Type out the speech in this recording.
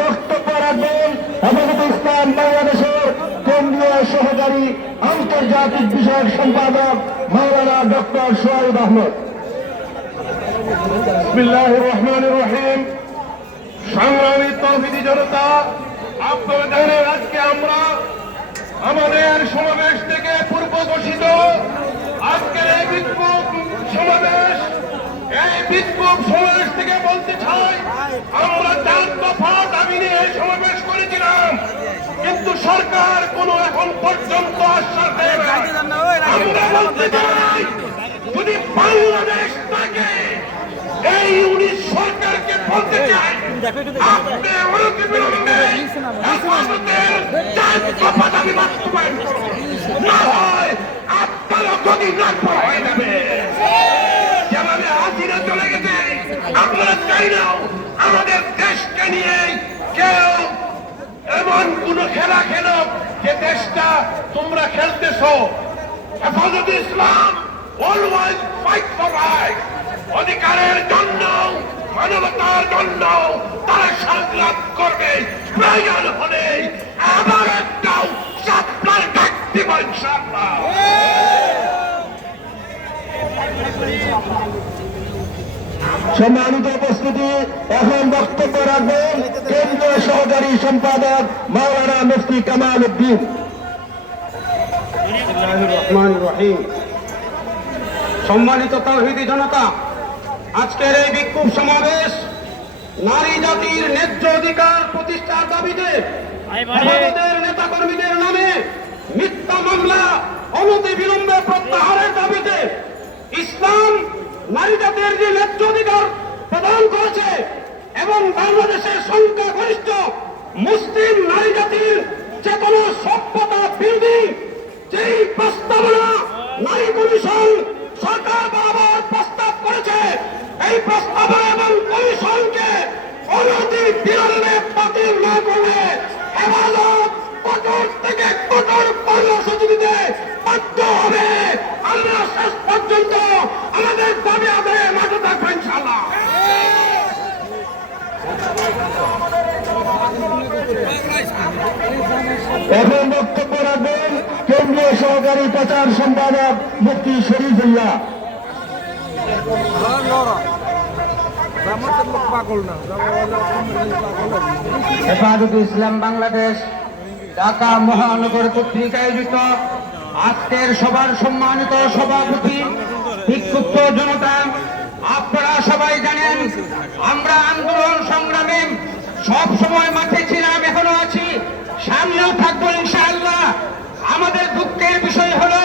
বক্তব্য রাখবেন হেফাজত ইসলাম বাংলাদেশের কেন্দ্রীয় সহকারী আন্তর্জাতিক বিষয়ক সম্পাদক মাওলানা ডক্টর সোহাইব আহমদ। রহমান রহিম। সংগ্রামী তৌহিদি জনতা আপনার জানেন আজকে আমরা আমাদের সমাবেশ থেকে পূর্ব ঘোষিত আজকের এই বিক্ষোভ সমাবেশ এই বিক্ষোভ সমাবেশ থেকে বলতে চাই আমরা চার দফা দাবি নিয়ে সমাবেশ করেছিলাম। কিন্তু সরকার কোনো এখন পর্যন্ত আশ্বাস দেয় আমরা বলতে চাই যদি বাংলাদেশ থাকে এই উনিশ সরকারকে বলতে চাই আপনি অনতি বিলম্বে হেফাজতের চার দফা দাবি বাস্তবায়ন করুন। না হয় আপনারা যদি না দেশটা তোমরা খেলতেছো। Hefazat Islam always fight for right অধিকারের জন্য, মানবতার জন্য তারা সংগ্রাম করবে। প্রয়োজন হলে আবার একটাও সাপ্লাই ব্যক্তি ইনশাআল্লাহ সম্মানিত উপস্থিতি, এখন বক্তব্য রাখবেন কেন্দ্রীয় সহকারী সম্পাদক মাওলানা মুফতি কামাল উদ্দিন। সম্মানিত তৌহিদি জনতা, আজকের এই বিক্ষোভ সমাবেশ নারী জাতির ন্যায্য অধিকার প্রতিষ্ঠার দাবিতে নেতা কর্মীদের নামে মিথ্যা মামলা অনতি বিলম্বে প্রত্যাহারের দাবিতে ইসলাম নারী জাতির যে ন্যায্য অধিকার প্রদান করেছে এবং বাংলাদেশের সংখ্যাগরিষ্ঠ মুসলিম এখন বক্তব্য রাখবেন, কেন্দ্রীয় সহকারী প্রচার সম্পাদক মুফতি শরীফুল্লাহ। হেফাজত ইসলাম বাংলাদেশ, ঢাকা মহানগর কর্তৃক আয়োজিত আজকের সবার সম্মানিত সভাপতি, বিক্ষুব্ধ জনতা, আপনারা সবাই জানেন, আমরা আন্দোলন সংগ্রামে সব সময় মাঠে দুঃখের বিষয় হলো